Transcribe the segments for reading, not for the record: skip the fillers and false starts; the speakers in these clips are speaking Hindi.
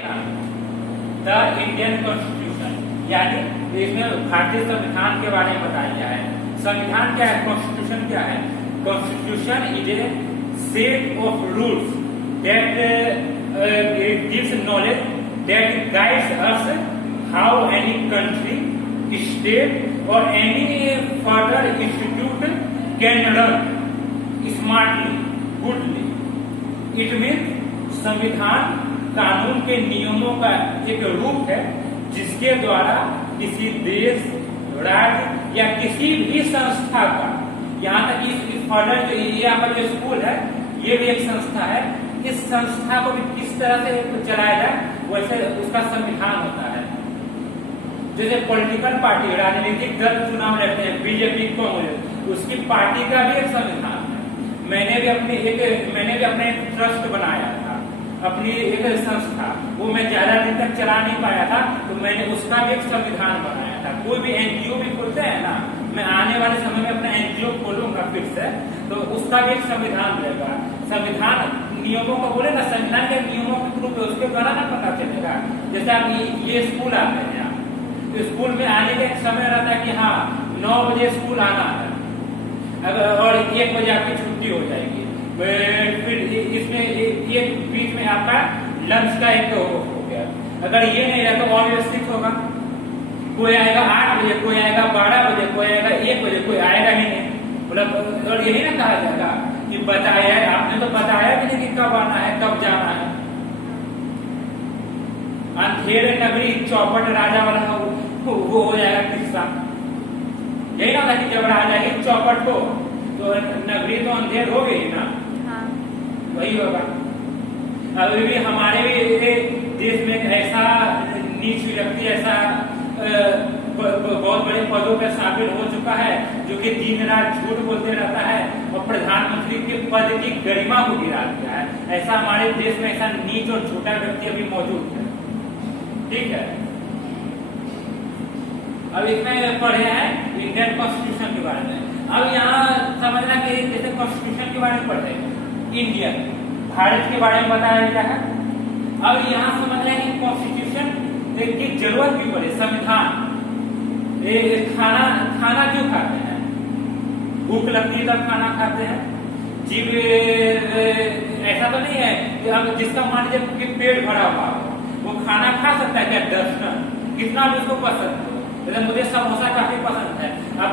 द इंडियन कॉन्स्टिट्यूशन, यानी इसमें भारतीय संविधान के बारे में बताया गया है। संविधान क्या है, कॉन्स्टिट्यूशन क्या है? Constitution is a set of rules that gives knowledge that guides us how any country, state और any further institute can run smartly, goodly. It means संविधान कानून के नियमों का एक रूप है जिसके द्वारा किसी देश, राज्य या किसी भी संस्था का, यहाँ तक इस फर्दर जो यहाँ पर जो स्कूल है ये भी एक संस्था है, इस संस्था को भी किस तरह से चलाया जाए वैसे उसका संविधान होता है। जैसे पॉलिटिकल पार्टी, राजनीतिक दल चुनाव लड़ते हैं, बीजेपी, कांग्रेस, उसकी पार्टी का भी एक संविधान है। मैंने भी अपने ट्रस्ट बनाया था, अपनी एक संस्था, वो मैं ज्यादा दिन तक चला नहीं पाया था तो मैंने उसका भी एक संविधान बनाया था। कोई भी एनजीओ भी खोलते हैं ना, मैं आने वाले समय में अपना एनजीओ खोलूंगा फिर से, तो उसका भी एक संविधान रहेगा। संविधान नियमों को बोले ना, संविधान के नियमों के रूप में उसके द्वारा ना पता चलेगा। जैसे आप ये स्कूल आते हैं, तो स्कूल में आने का एक समय रहता है कि हाँ 9 बजे स्कूल आना है, अगर और 1 बजे आपकी छुट्टी हो जाएगी। फिर इसमें एक बीच में आपका लंच का एक हो गया। अगर ये नहीं रहा तो अव्यवस्थित होगा, कोई आएगा 8 बजे, कोई आएगा 12 बजे, कोई आएगा 1 बजे, कोई आएगा ही नहीं। मतलब और यही ना कहा जाएगा कि बताया है, आपने तो बताया भी नहीं कि कब आना है, कब जाना है। अंधेरे नगरी चौपट राजा वाला वो हो जाएगा किस्सा। यही ना था कि जब राजा ही चौपट हो तो नगरी तो अंधेर हो गई ना। हाँ। वही होगा। अभी भी हमारे भी देश में ऐसा नीच व्यक्ति, ऐसा बहुत बड़े पदों पर शामिल हो चुका है जो कि दिन रात झूठ बोलते रहता है और प्रधानमंत्री के पद की गरिमा को गिरा दिया है। ऐसा हमारे देश में ऐसा नीच और झूठा व्यक्ति अभी मौजूद है। ठीक है, अब इसमें पढ़े हैं इंडियन कॉन्स्टिट्यूशन के बारे में। अब यहाँ समझना कि जैसे कॉन्स्टिट्यूशन के बारे में पढ़ते हैं, इंडियन भारत के बारे में बताया गया है। अब यहाँ समझना है कि कॉन्स्टिट्यूशन की जरूरत क्यों पड़े। संविधान, खाना क्यों खाते हैं? भूख लगती है तब खाना खाते हैं। जीव ऐसा तो नहीं है कि अब जिसका मान लीजिए कि पेट भरा हुआ हो वो खाना खा सकता है क्या? 10 कितना भी उसको पसंद हो। जैसे मुझे समोसा काफी पसंद है, अब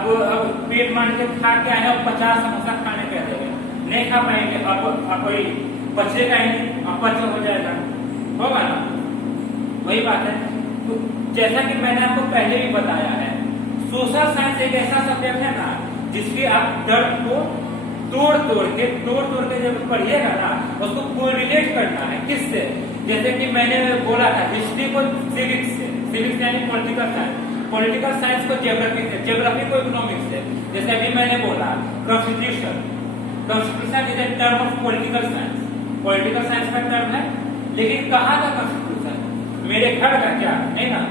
पेट मान लीजिए खा के आए और 50 समोसा खाने कहते हैं, नहीं खा पाएंगे, अब कोई बचेगा ही नहीं, अपच हो जाएगा, होगा ना। वही बात है। तो जैसा कि मैंने आपको पहले भी बताया है, सोशल साइंस एक ऐसा सब्जेक्ट है ना जिसके आप दर्द को तोड़ के जब पढ़िएगा ना उसको कोरिलेट करना है। किससे? जैसे कि मैंने बोला था हिस्ट्री को सिविक्स से, सिविक्स यानी पॉलिटिकल साइंस, पॉलिटिकल साइंस को ज्योग्राफी से, ज्योग्राफी को इकोनॉमिक्स से। जैसे अभी मैंने बोला constitution, constitution is a term of political science, political science का टर्म है। लेकिन कहाँ का कॉन्स्टिट्यूशन? मेरे घर का क्या? नहीं ना,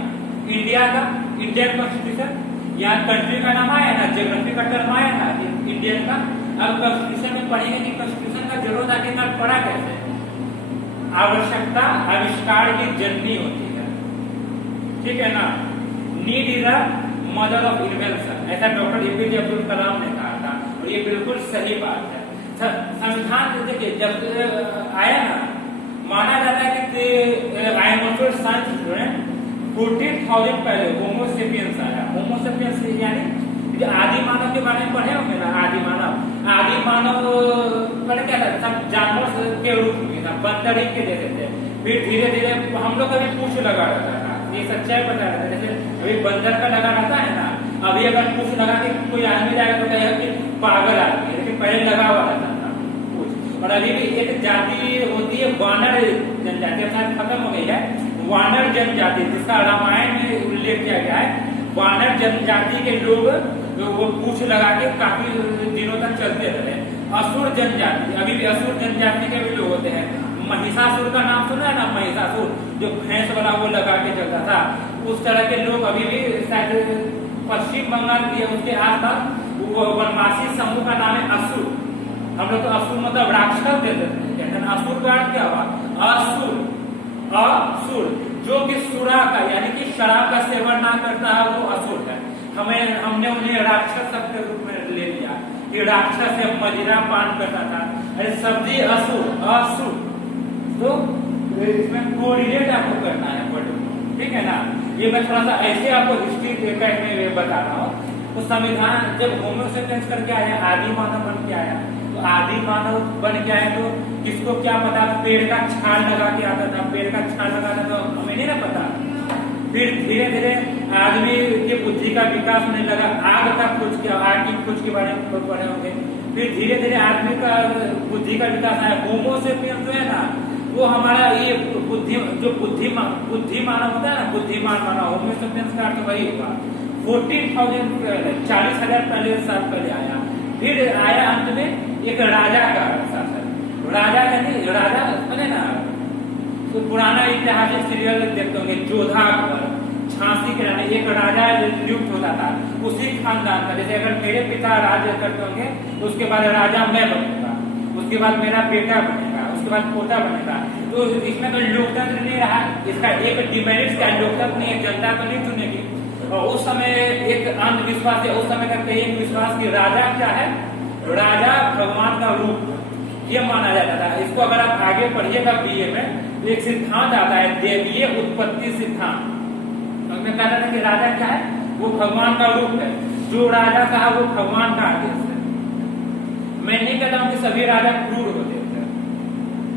इंडिया का इंडियन कॉन्स्टिट्यूशन। यहाँ कंट्री का नाम आया ना, ज्योग्राफी का टर्म आया ना इंडियन का। अब कॉन्स्टिट्यूशन में पढ़ेंगे कि कॉन्स्टिट्यूशन का जरूरत आखिरकार पड़ा कैसे। आवश्यकता आविष्कार की जननी होती है, ठीक है ना। Need is the mother of invention, ऐसा डॉक्टर एपीजे अब्दुल कलाम ने कहा था और ये बिल्कुल सही बात है। संविधान देखिए जब आया ना, माना जाता है कि I am also science student, 14,000 पहले होमोसेपियंस आया। होमोसेपियंस यानी जो आदि मानव के बारे में पढ़े होंगे ना, आदि मानव पहले क्या था, सब जानवर के रूप में था, बंदर के जैसे थे। फिर धीरे धीरे हम लोग का भी पूछ लगा रहता था, ये सच्चाई बता रहा था। जैसे अभी बंदर का लगा रहता है ना, अभी अगर पूछ लगा के कोई आदमी जाएगा तो कहेगा कि पागल आदमी है, लेकिन पहले लगा हुआ रहता था पूछ। और अभी भी एक जाति होती है वानर जनजाति, शायद खत्म हो गई है, वानर जनजाति, जिसका रामायण में उल्लेख किया गया है। वानर जनजाति के लोग वो पूछ लगा के काफी दिनों तक चलते रहे। असुर जनजाति, अभी भी असुर जनजाति के भी लोग होते हैं। महिषासुर का नाम सुना है ना, महिषासुर जो भैंस वाला वो लगा के चलता था, उस तरह के लोग अभी भी शायद पश्चिम बंगाल की उसके आसपास वो वनवासी समूह का नाम है असुर। हम लोग तो असुर मतलब राक्षस कहते हैं, असुर का अर्थ क्या हुआ? असुर, असुर, जो कि सुरा का यानी कि शराब का सेवन ना करता है वो असुर है। हमने उन्हें राक्षस शब्द के रूप में ले लिया कि राक्षस है, मदिरा पान करता था। अरे सब्जी असुर, असुर, तो इसमें कोरिलेट आपको करना है वर्ड, ठीक है ना। ये मैं थोड़ा सा ऐसे आपको हिस्ट्री में बता रहा हूँ। तो संविधान जब होमोसेपियंस करके आया, आदि मानव बन के आया, तो आदि मानव बन के आया तो किसको क्या पता, पेड़ का छाल लगा के आता था, पेड़ का छाल लगाता तो हमें नहीं ना पता। फिर धीरे धीरे आदमी की बुद्धि का विकास होने लगा, आग का खोज किया, आग की खोज के बारे में पढ़े होंगे। फिर धीरे धीरे आदमी का बुद्धि का विकास आया। होमोसेपियंस जो है ना, वो हमारा ये बुद्धिमान होता है ना, बुद्धिमान मानव, होमोसेपियंस का अर्थ वही होगा। 40,000 पहले साल पहले आया। फिर आया अंत में एक राजा का शासन, राजा का नहीं, राजा बने ना, तो पुराना ऐतिहासिक सीरियल देखते होंगे, जोधा अकबर, झांसी के रानी, एक राजा नियुक्त होता था उसी खानदान का। जैसे अगर मेरे पिता राज करते होंगे तो उसके बाद राजा मैं बनूंगा, उसके बाद मेरा बेटा बनेगा, उसके बाद पोता बनेगा। तो इसमें तो लोकतंत्र नहीं रहा। इसका एक डिमेरिट क्या, लोकतंत्र नहीं, जनता तो नहीं चुनेगी। और उस समय एक अंधविश्वास है, उस समय का एक विश्वास की राजा क्या है, राजा भगवान का रूप, ये माना जाता था। इसको अगर आप आगे पढ़िएगा बीए में तो एक सिद्धांत आता है, देवीय उत्पत्ति सिद्धांत। तो मैं कहता था कि राजा क्या है, वो भगवान का रूप है, जो राजा कहा वो भगवान का आदेश है। मैं नहीं कहता हूँ कि सभी राजा क्रूर होते थे,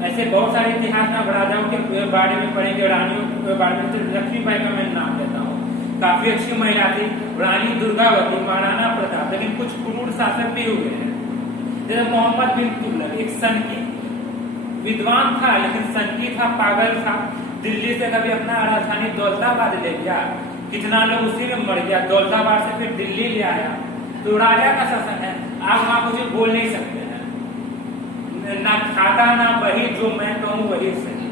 ऐसे बहुत सारे इतिहास में राजाओं के बारे में पढ़ेंगे, रानियों के बारे में। लक्ष्मीबाई का मैं नाम लेता हूँ, काफी अच्छी महिला थी, रानी दुर्गावती, महाराणा प्रताप। लेकिन कुछ क्रूर शासक भी हुए हैं, जैसे मोहम्मद बिन तुगलक, एक सनकी विद्वान था लेकिन सनकी था, पागल था। दिल्ली से कभी अपना राजधानी दौलताबाद ले गया, कितना लोग उसी में मर गया। दौलताबाद से फिर दिल्ली ले आया। तो राजा का शासन है, आप वहां कुछ बोल नहीं सकते हैं, ना खाता ना वही, जो मैं कहूँ वही सही।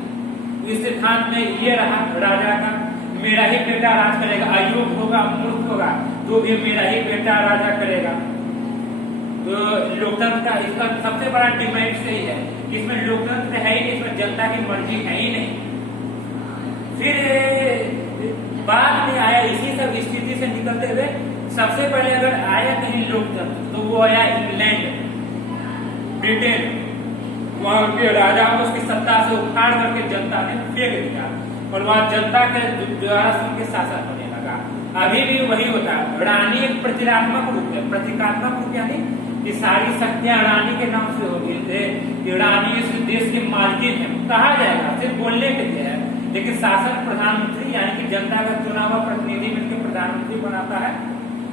इस सिद्धांत में ये रहा राजा का, मेरा ही बेटा राज करेगा, अयोग्य होगा, मूर्ख होगा तो भी मेरा ही बेटा राजा करेगा। तो लोकतंत्र का इसका सबसे बड़ा डिमेरिट यही है, इसमें लोकतंत्र है ही नहीं, इसमें जनता की मर्जी है ही नहीं। फिर बाद में आया, इसी सब स्थिति से निकलते हुए सबसे पहले अगर आया कहीं लोकतंत्र तो वो आया इंग्लैंड, ब्रिटेन। वहां के राजा को उसकी सत्ता से उखाड़ करके जनता ने फेंक दिया और वहां जनता के द्वारा उनके शासन होने लगा। अभी भी वही होता है। रानी एक प्रतीकात्मक रूप है, प्रतीकात्मक रूप यानी कि सारी शक्तियां रानी के नाम से होगी, रानी इस देश की मालकिन है, कहा जाएगा, सिर्फ बोलने के लिए है। लेकिन शासन प्रधानमंत्री यानी कि जनता का चुना हुआ प्रतिनिधि मिलकर प्रधानमंत्री बनाता है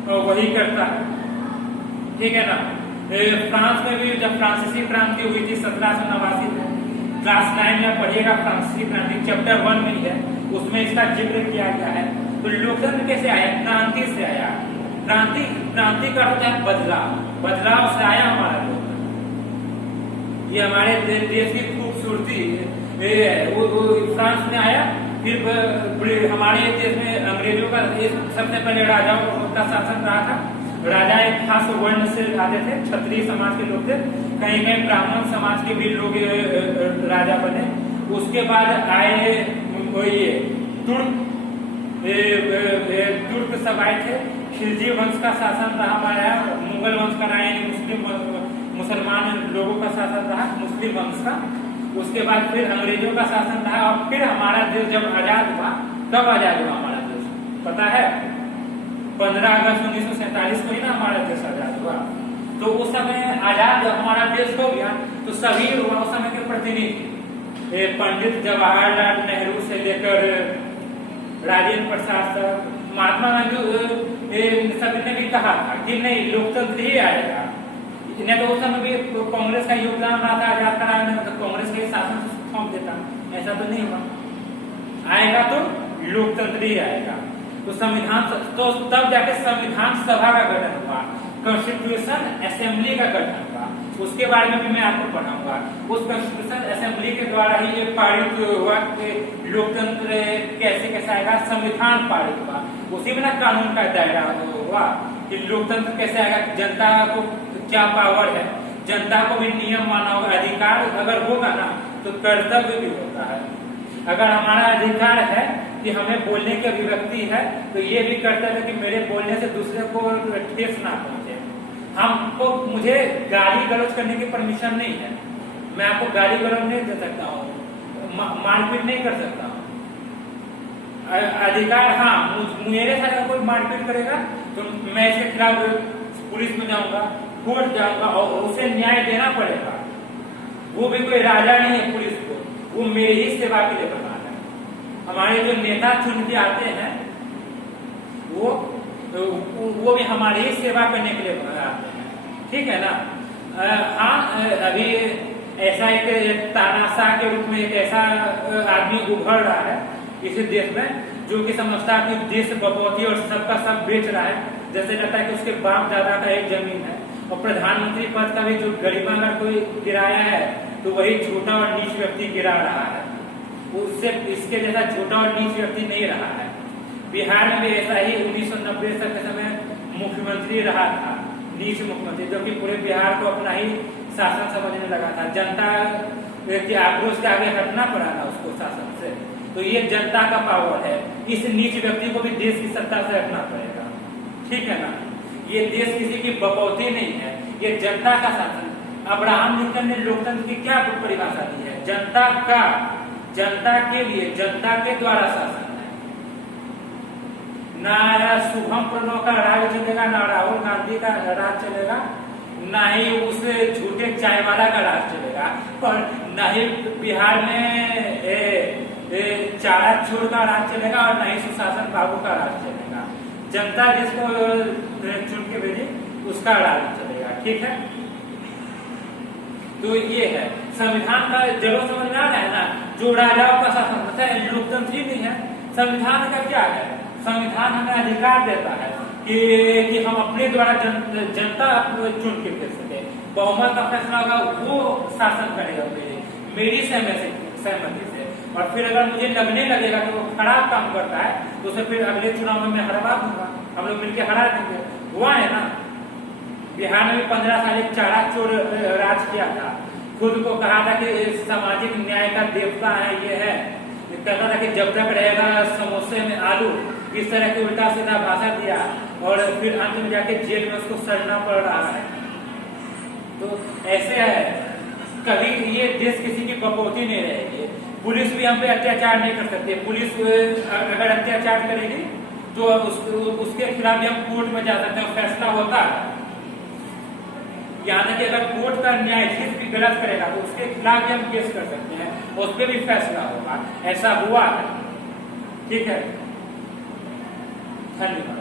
और वही करता है, ठीक है ना। फ्रांस में भी जब फ्रांसीसी क्रांति हुई थी 1789 में, क्लास 9 में पढ़िएगा, फ्रांसीसी क्रांति चैप्टर 1 में है, उसमें इसका जिक्र किया गया है। तो लोकतंत्र कैसे आया, क्रांति से आया। क्रांति का होता है बदलाव, बदलाव से आया हमारा लोकतंत्र। ये हमारे देश की खूबसूरती वो फ्रांस में आया। फिर हमारे देश में अंग्रेजों का सबसे पहले राजाओं का शासन रहा था। राजा एक खास वर्ण से आते थे, क्षत्रिय समाज के लोग थे, कहीं कहीं ब्राह्मण समाज के भी लोग राजा बने। उसके बाद आए तुर्क सब आए थे, खिलजी वंश का शासन रहा हमारा, मुगल वंश का रहा, मुसलमान लोगों का शासन रहा, मुस्लिम वंश का। उसके बाद फिर अंग्रेजों का शासन रहा और फिर हमारा देश जब आजाद हुआ, कब आजाद हुआ हमारा देश पता है? 15 अगस्त 1947 को ही ना हमारा देश आजाद हुआ। तो उस समय आजाद हमारा देश हो गया तो सभी उस समय के प्रतिनिधि, पंडित जवाहरलाल नेहरू से लेकर राजेंद्र प्रसाद तक, महात्मा गांधी सभी ने भी कहा था कि नहीं लोकतंत्र ही आएगा। नहीं तो उस समय भी कांग्रेस का योगदान रहा था आजाद कराने में, तो कांग्रेस के शासन सौंप देता, ऐसा तो नहीं हुआ। आएगा तो लोकतंत्र ही आएगा। तो संविधान, तो तब जाके संविधान सभा का गठन हुआ, कॉन्स्टिट्यूशन असेंबली का गठन हुआ। उसके बारे में भी मैं आपको पढ़ाऊंगा। उस कॉन्स्टिट्यूशन असेंबली के द्वारा ही ये पारित हुआ कि लोकतंत्र कैसे कैसे आएगा, संविधान पारित हुआ। उसी में ना कानून का दायरा हुआ कि लोकतंत्र कैसे आएगा, जनता को क्या पावर है, जनता को भी नियम माना होगा, अधिकार अगर होगा ना तो कर्तव्य भी होता है। अगर हमारा अधिकार है कि हमें बोलने की अभिव्यक्ति है, तो ये भी कर्तव्य है कि मेरे बोलने से दूसरे को ठेस ना पहुंचे। मुझे गाली गलौज करने की परमिशन नहीं है, मैं आपको गाली गलौज नहीं दे सकता हूँ, मारपीट नहीं कर सकता हूँ। अधिकार हाँ, मेरे साथ अगर कोई मारपीट करेगा तो मैं इसके खिलाफ पुलिस में जाऊंगा, कोर्ट जाऊंगा और उसे न्याय देना पड़ेगा। वो भी कोई राजा नहीं है पुलिस को, वो मेरी ही सेवा के लिए बना है। हमारे जो नेता चुन के आते हैं वो भी हमारी ही सेवा करने के लिए आते हैं, ठीक है ना। हाँ, अभी ऐसा एक तानाशाह के रूप में एक ऐसा आदमी उभर रहा है इस देश में, जो कि समझता है कि देश बपौती और सबका सब बेच रहा है। जैसे लगता है कि उसके बाप दादा का एक जमीन है, और प्रधानमंत्री पद का भी जो गरिमा अगर कोई गिराया है तो वही झूठा और नीच व्यक्ति गिरा रहा है, उससे इसके जैसा झूठा और नीच व्यक्ति नहीं रहा है। बिहार में भी ऐसा ही 1990 के समय मुख्यमंत्री रहा था, नीच मुख्यमंत्री, जो कि पूरे बिहार को अपना ही शासन समझने लगा था। जनता के आक्रोश के आगे हटना पड़ा था उसको शासन से। तो ये जनता का पावर है, इस नीच व्यक्ति को भी देश की सत्ता से हटना पड़ेगा, ठीक है ना। ये देश किसी की बपौती नहीं है, ये जनता का शासन। अब्राहम लिंकन ने लोकतंत्र की क्या परिभाषा दी है? जनता का, जनता के लिए, जनता के द्वारा शासन है। ना शुभम प्रणव का राज चलेगा, ना राहुल गांधी का राज चलेगा, ना ही उस झूठे चाय वाला का राज चलेगा, और ना ही बिहार में चारा चोर का राज चलेगा, और ना ही सुशासन बाबू का राज चलेगा। जनता जिसको चुन के भेजे उसका राज चलेगा, ठीक है। तो ये है संविधान का जरूर समझ में आ रहा है ना, जो राजाओं का शासन होता है, लोकतंत्र ही नहीं है। संविधान का क्या है? संविधान हमें अधिकार देता है कि हम अपने द्वारा जनता चुन के भेज सके, बहुमत का फैसला होगा, वो शासन करेगा मेरी सहमति से। और फिर अगर मुझे लगने लगेगा कि वो खराब काम करता है तो उसे फिर अगले चुनाव में मैं हरवा दूंगा, हम लोग मिलकर हरा देंगे। हुआ है ना, बिहार में भी 15 साल एक चारा चोर राज किया था, खुद को कहा था कि सामाजिक न्याय का देवता है, ये है, कहता था कि जब तक रहेगा समोसे में आलू, इस तरह की उल्टा सीधा भाषा दिया, और फिर अंत में जाके जेल में उसको सड़ना पड़ रहा है। तो ऐसे है, कभी ये देश किसी की बपौती नहीं रहेगी। पुलिस भी हम पे अत्याचार नहीं कर सकती। पुलिस अगर अत्याचार करेगी तो उसके खिलाफ भी हम कोर्ट में जा सकते हैं, फैसला होता है। यहाँ तक कि अगर कोर्ट का न्यायाधीश भी गलत करेगा तो उसके खिलाफ भी हम केस कर सकते हैं, उस पर भी फैसला होगा। ऐसा हुआ है, ठीक है। धन्यवाद।